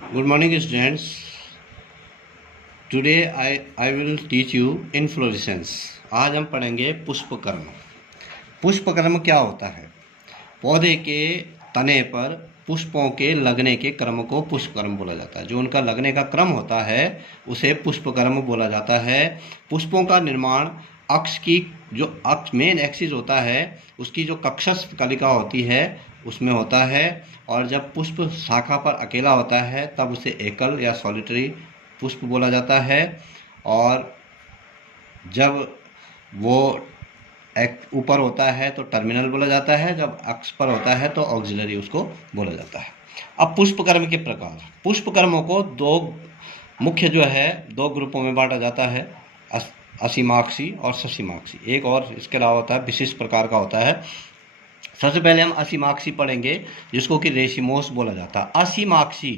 Good morning, students. Today I will teach you inflorescence. आज हम पढ़ेंगे पुष्पक्रम। पुष्पक्रम क्या होता है? पौधे के तने पर पुष्पों के लगने के क्रम को पुष्पक्रम बोला जाता है। जो उनका लगने का क्रम होता है उसे पुष्पक्रम बोला जाता है। पुष्पों का निर्माण अक्ष की जो अक्ष मेन एक्सिस होता है उसकी जो कक्षस्थ कलिका होती है उसमें होता है, और जब पुष्प शाखा पर अकेला होता है तब उसे एकल या सॉलिटरी पुष्प बोला जाता है, और जब वो ऊपर होता है तो टर्मिनल बोला जाता है, जब अक्ष पर होता है तो ऑक्सिलरी उसको बोला जाता है। अब पुष्पक्रम के प्रकार। पुष्पक्रमों को दो ग्रुपों में बांटा जाता है, असीमाक्षी और ससीमाक्षी। एक और इसके अलावा होता है विशिष्ट प्रकार का होता है। सबसे पहले हम असीमाक्षी पढ़ेंगे, जिसको कि रेशिमोस बोला जाता है। असीमाक्षी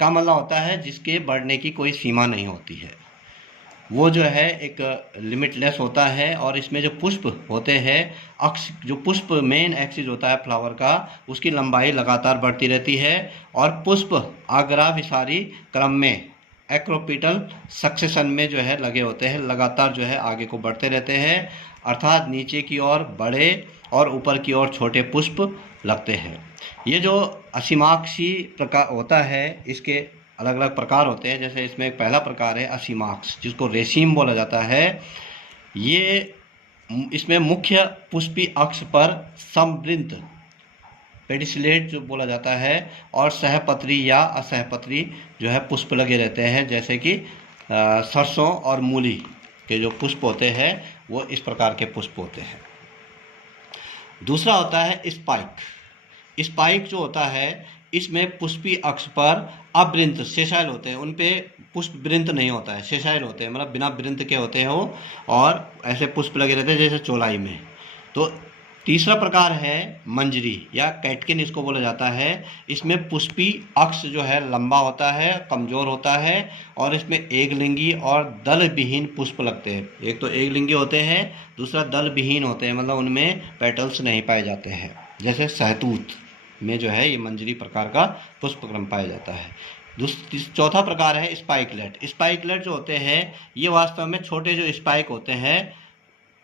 का मतलब होता है जिसके बढ़ने की कोई सीमा नहीं होती है। वो जो है एक लिमिटलेस होता है, और इसमें जो पुष्प होते हैं अक्ष जो पुष्प मेन एक्सिस होता है फ्लावर का, उसकी लंबाई लगातार बढ़ती रहती है, और पुष्प अग्राभिसारी क्रम में एक्रोपिटल सक्सेशन में जो है लगे होते हैं, लगातार जो है आगे को बढ़ते रहते हैं, अर्थात नीचे की ओर बड़े और ऊपर की ओर छोटे पुष्प लगते हैं। ये जो असीमाक्षी प्रकार होता है इसके अलग अलग प्रकार होते हैं। जैसे इसमें एक पहला प्रकार है असीमाक्ष, जिसको रेशीम बोला जाता है। ये इसमें मुख्य पुष्पी अक्ष पर समवृंत पेडिसिलेट जो बोला जाता है, और सहपत्री या असहपत्री जो है पुष्प लगे रहते हैं। जैसे कि सरसों और मूली के जो पुष्प होते हैं वो इस प्रकार के पुष्प होते हैं। दूसरा होता है स्पाइक। स्पाइक जो होता है इसमें पुष्पी अक्ष पर अवृंत सेशाइल होते हैं, उन पे पुष्प वृंत नहीं होता है, सेशाइल होते हैं, मतलब बिना वृंत के होते हैं वो, और ऐसे पुष्प लगे रहते हैं जैसे चौलाई में। तो तीसरा प्रकार है मंजरी या कैटकिन इसको बोला जाता है। इसमें पुष्पी अक्ष जो है लंबा होता है, कमज़ोर होता है, और इसमें एक लिंगी और दल विहीन पुष्प लगते हैं। एक तो एक लिंगी होते हैं, दूसरा दल विहीन होते हैं, मतलब उनमें पेटल्स नहीं पाए जाते हैं। जैसे सहतूत में जो है ये मंजरी प्रकार का पुष्पक्रम पाया जाता है। चौथा प्रकार है स्पाइकलेट। स्पाइकलेट जो होते हैं ये वास्तव में छोटे जो स्पाइक होते हैं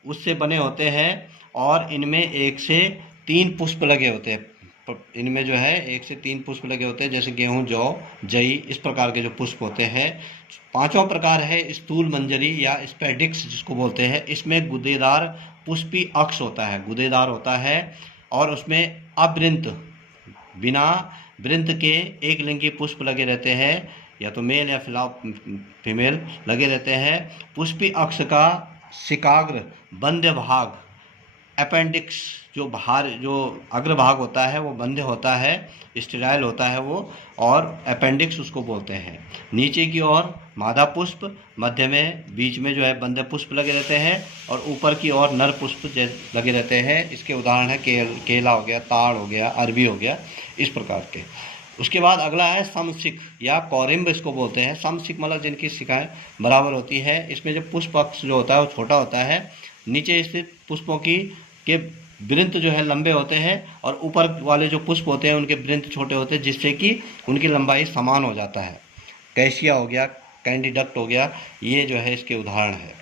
उससे बने होते हैं, और इनमें 1 से 3 पुष्प लगे होते हैं। इनमें जो है 1 से 3 पुष्प लगे होते हैं, जैसे गेहूं, जौ, जई, इस प्रकार के जो पुष्प होते हैं। पांचवा प्रकार है स्थूल मंजरी या स्पेडिक्स जिसको बोलते हैं। इसमें गुदेदार पुष्पी अक्ष होता है, गुदेदार होता है, और उसमें अवृंत बिना वृंत के एक लिंगी पुष्प लगे रहते हैं, या तो मेल या फीमेल लगे रहते हैं। पुष्पी अक्ष का शिकाग्र बंध्य भाग अपेंडिक्स जो अग्रभाग होता है वो बंध्य होता है, स्टेराइल होता है वो, और अपेंडिक्स उसको बोलते हैं। नीचे की ओर मादा पुष्प, मध्य में बीच में जो है बंध्य पुष्प लगे रहते हैं, और ऊपर की ओर नर पुष्प लगे रहते हैं। इसके उदाहरण है केला हो गया, ताड़ हो गया, अरबी हो गया, इस प्रकार के। उसके बाद अगला है समशिख या कौरिम्ब इसको बोलते हैं। समशिख मतलब जिनकी शिखाएं बराबर होती है। इसमें जो पुष्प अक्ष जो होता है वो छोटा होता है, नीचे स्थित पुष्पों के वृंत जो है लंबे होते हैं, और ऊपर वाले जो पुष्प होते हैं उनके वृंत छोटे होते हैं, जिससे कि उनकी लंबाई समान हो जाता है। कैसिया हो गया, कैंडिडक्ट हो गया, ये जो है इसके उदाहरण है।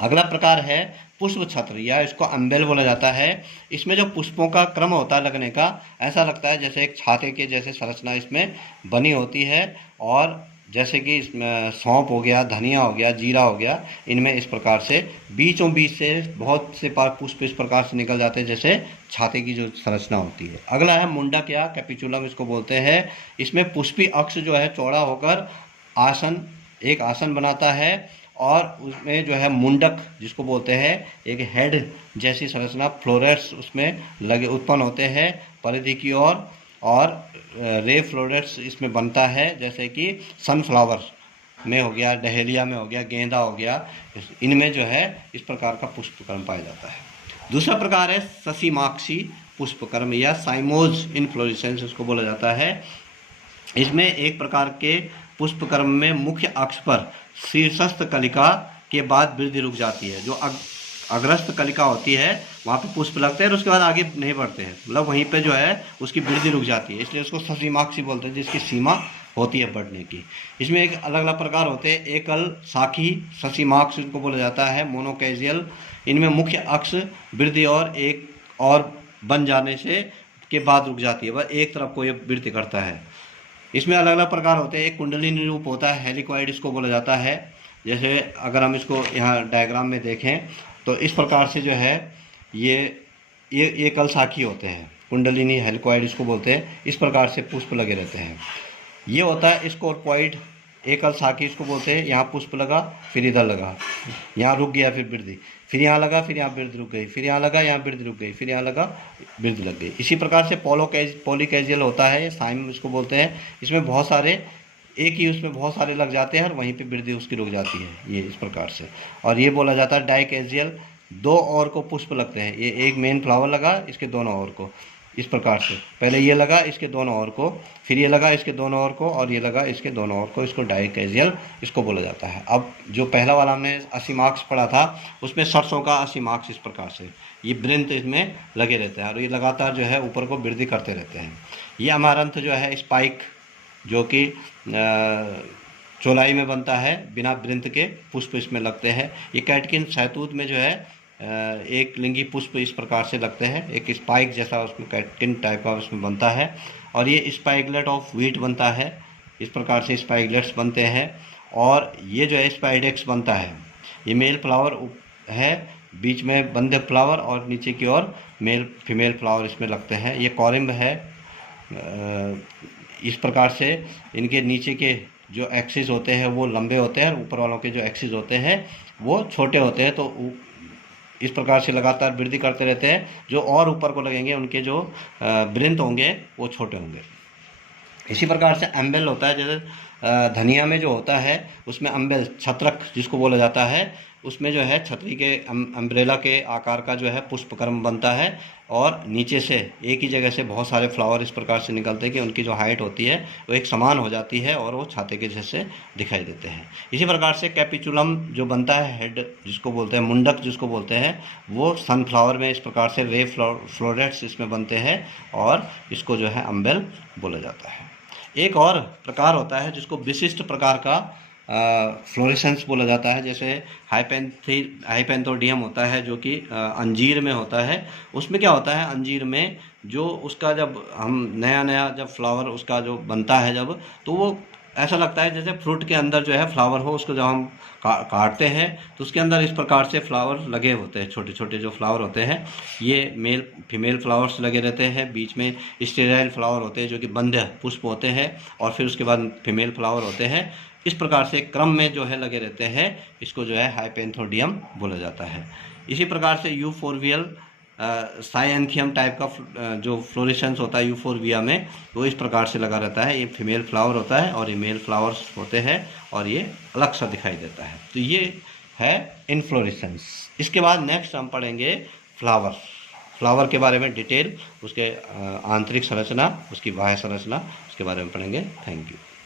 अगला प्रकार है पुष्प छत्र या इसको अम्बेल बोला जाता है। इसमें जो पुष्पों का क्रम होता है लगने का, ऐसा लगता है जैसे एक छाते के जैसे संरचना इसमें बनी होती है, और जैसे कि इसमें सौंफ हो गया, धनिया हो गया, जीरा हो गया, इनमें इस प्रकार से बीचों बीच से बहुत से पुष्प इस प्रकार से निकल जाते हैं जैसे छाते की जो संरचना होती है। अगला है मुंडक या कैपिचुलम इसको बोलते हैं। इसमें पुष्पी अक्ष जो है चौड़ा होकर एक आसन बनाता है, और उसमें जो है मुंडक जिसको बोलते हैं एक हेड जैसी संरचना, फ्लोरेट्स उसमें लगे उत्पन्न होते हैं परिधि की ओर, और रे फ्लोरेट्स इसमें बनता है, जैसे कि सनफ्लावर में हो गया, डहेलिया में हो गया, गेंदा हो गया, इनमें जो है इस प्रकार का पुष्पक्रम पाया जाता है। दूसरा प्रकार है ससीमाक्षी पुष्पक्रम या साइमोज इनफ्लोरेसेंस इसको बोला जाता है। इसमें एक प्रकार के पुष्पक्रम में मुख्य अक्ष पर शीर्षस्थ कलिका के बाद वृद्धि रुक जाती है। जो अग्रस्त कलिका होती है वहाँ पे पुष्प लगते हैं और उसके बाद आगे नहीं बढ़ते हैं, मतलब वहीं पे जो है उसकी वृद्धि रुक जाती है, इसलिए उसको ससीमाक्षी बोलते हैं, जिसकी सीमा होती है बढ़ने की। इसमें एक अलग अलग प्रकार होते हैं, एकल शाखी ससीमाक्ष इनको बोला जाता है, मोनोकैजियल। इनमें मुख्य अक्ष वृद्धि और एक और बन जाने से के बाद रुक जाती है, बस एक तरफ को ये वृद्धि करता है। इसमें अलग अलग प्रकार होते हैं, एक कुंडलिनी रूप होता है, हेलिकॉइड इसको बोला जाता है। जैसे अगर हम इसको यहाँ डायग्राम में देखें तो इस प्रकार से जो है ये एकल शाखी होते हैं, कुंडलिनी हेलिकॉइड इसको बोलते हैं, इस प्रकार से पुष्प लगे रहते हैं। ये होता है स्कोरपॉइड एकल शाखी इसको बोलते हैं, यहाँ पुष्प लगा फिर इधर लगा, यहाँ रुक गया फिर वृद्धि, फिर यहाँ लगा फिर यहाँ वृद्धि रुक गई, फिर यहाँ लगा यहाँ वृद्धि रुक गई, फिर यहाँ लगा वृद्धि लग गई। इसी प्रकार से पॉलीकैजियल होता है, साइम इसको बोलते हैं, इसमें बहुत सारे एक ही उसमें बहुत सारे लग जाते हैं और वहीं पे वृद्धि उसकी रुक जाती है, ये इस प्रकार से। और ये बोला जाता है डाइकैजियल, दो और को पुष्प लगते हैं, ये एक मेन फ्लावर लगा इसके दोनों और को, इस प्रकार से पहले ये लगा इसके दोनों ओर को, फिर ये लगा इसके दोनों ओर को, और ये लगा इसके दोनों ओर को, इसको डाइकैजियल इसको बोला जाता है। अब जो पहला वाला हमने 80 मार्क्स पढ़ा था उसमें सरसों का 80 मार्क्स इस प्रकार से ये वृंत इसमें लगे रहते हैं और ये लगातार जो है ऊपर को वृद्धि करते रहते हैं। ये अमारंथ जो है स्पाइक जो कि चौलाई में बनता है, बिना वृंत के पुष्प इसमें लगते हैं। ये कैटकिन शहतूत में जो है एक लिंगी पुष्प इस प्रकार से लगते हैं, एक स्पाइक जैसा उसमें कैटकिन टाइप का उसमें बनता है, और ये स्पाइगलेट ऑफ व्हीट बनता है, इस प्रकार से स्पाइगलेट्स बनते हैं। और ये जो है स्पाइडेक्स बनता है, ये मेल फ्लावर है, बीच में बंदे फ्लावर और नीचे की ओर मेल फीमेल फ्लावर इसमें लगते हैं। ये कॉरिम्ब है, इस प्रकार से इनके नीचे के जो एक्सिस होते हैं वो लंबे होते हैं और ऊपर वालों के जो एक्सिस होते हैं वो छोटे होते हैं, तो इस प्रकार से लगातार वृद्धि करते रहते हैं। जो और ऊपर को लगेंगे उनके जो वृंत होंगे वो छोटे होंगे। इसी प्रकार से अम्बेल होता है, जैसे धनिया में जो होता है उसमें अम्बेल छत्रक जिसको बोला जाता है, उसमें जो है छतरी के अम्ब्रेला के आकार का जो है पुष्पक्रम बनता है और नीचे से एक ही जगह से बहुत सारे फ्लावर इस प्रकार से निकलते हैं कि उनकी जो हाइट होती है वो एक समान हो जाती है और वो छाते के जैसे दिखाई देते हैं। इसी प्रकार से कैपिचुलम जो बनता है, हेड जिसको बोलते हैं, मुंडक जिसको बोलते हैं, वो सनफ्लावर में इस प्रकार से रे फ्लोरेट्स इसमें बनते हैं और इसको जो है अम्बेल बोला जाता है। एक और प्रकार होता है जिसको विशिष्ट प्रकार का फ्लोरेसेंस बोला जाता है, जैसे हाइपेंथोडियम होता है जो कि अंजीर में होता है। उसमें क्या होता है, अंजीर में जो उसका जब हम नया जब फ्लावर उसका जो बनता है जब, तो वो ऐसा लगता है जैसे फ्रूट के अंदर जो है फ्लावर हो, उसको जब हम काटते हैं तो उसके अंदर इस प्रकार से फ्लावर लगे होते हैं, छोटे छोटे जो फ्लावर होते हैं ये मेल फीमेल फ्लावर्स लगे रहते हैं। बीच में स्टेराइल फ्लावर होते हैं जो कि बंद पुष्प होते हैं और फिर उसके बाद फीमेल फ्लावर होते हैं। इस प्रकार से क्रम में जो है लगे रहते हैं, इसको जो है हाइपेंथोडियम बोला जाता है। इसी प्रकार से यूफोरबियल साइएंथियम टाइप का जो फ्लोरेसेंस होता है यूफोरबिया में, वो इस प्रकार से लगा रहता है। ये फीमेल फ्लावर होता है और ये मेल फ्लावर्स होते हैं और ये अलग सा दिखाई देता है। तो ये है इनफ्लोरेसेंस। इसके बाद नेक्स्ट हम पढ़ेंगे फ्लावर के बारे में डिटेल, उसके आंतरिक संरचना, उसकी बाह्य संरचना, उसके बारे में पढ़ेंगे। Thank you.